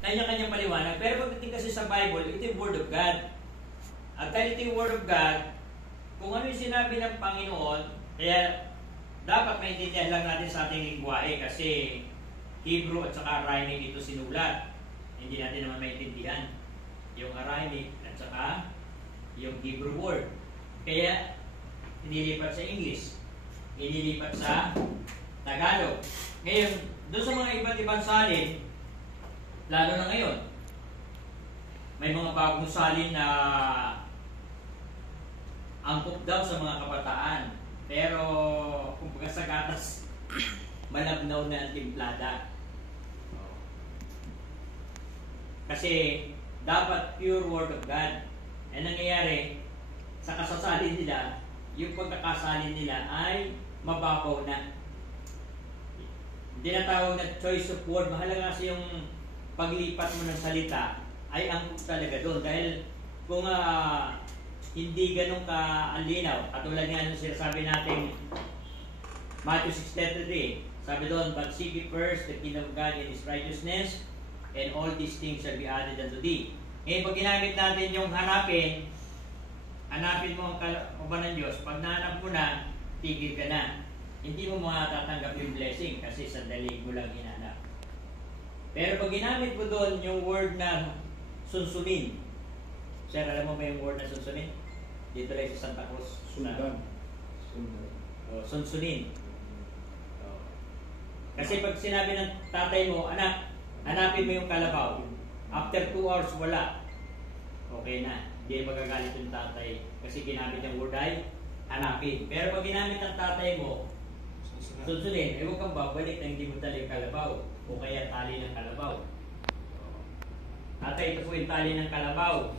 kanya-kanyang paliwanag. Pero pagdating kasi sa Bible, ito yung Word of God. At dahil ito yung Word of God, kung ano yung sinabi ng Panginoon, kaya dapat maintindihan lang natin sa ating lingwahe kasi Hebrew at saka Aramaic ito sinulat. Hindi natin naman maintindihan yung Aramaic at saka yung Hebrew word. Kaya inilipat sa English, inilipat sa Tagalog. Ngayon, doon sa mga iba't ibang salin, lalo na ngayon, may mga bagong salin na angkop daw sa mga kabataan. Pero kung baga sa gatas, malabnaw na ang timplada. Kasi dapat pure Word of God. Ang nangyayari, sa kasasalin nila, yung pagkakasalin nila ay mababaw na. Tinatawag na choice of word. Mahalaga kasi yung paglipat mo ng salita ay angkop talaga doon. Dahil kung hindi ganun ka-alinaw, katulad nga nung sinasabi natin Matthew 6:33, sabi doon, but seek ye first the kingdom of God and His righteousness, and all these things shall be added unto thee. Ngayon, pag ginamit natin yung hanapin mo ang kalooban ng Diyos, pag nahanap mo na, tigil ka na. Hindi mo makatatanggap yung blessing kasi sandali mo lang hinanap. Pero pag ginamit mo doon yung word na sunsunin, sir, alam mo ba yung word na sunsunin? Dito rin sa Santa Cruz. Sundan. Sunsunin. Kasi pag sinabi ng tatay mo, anak, hanapin mo yung kalabaw. After 2 hours, wala. Okay na. Hindi magagalit yung tatay. Kasi ginamit yung word ay hanapin. Pero pag ginamit ng tatay mo, sunsunin, huwag kang babalik na hindi mo tali yung kalabaw. O kaya tali ng kalabaw. Tatay, ito po yung tali ng kalabaw.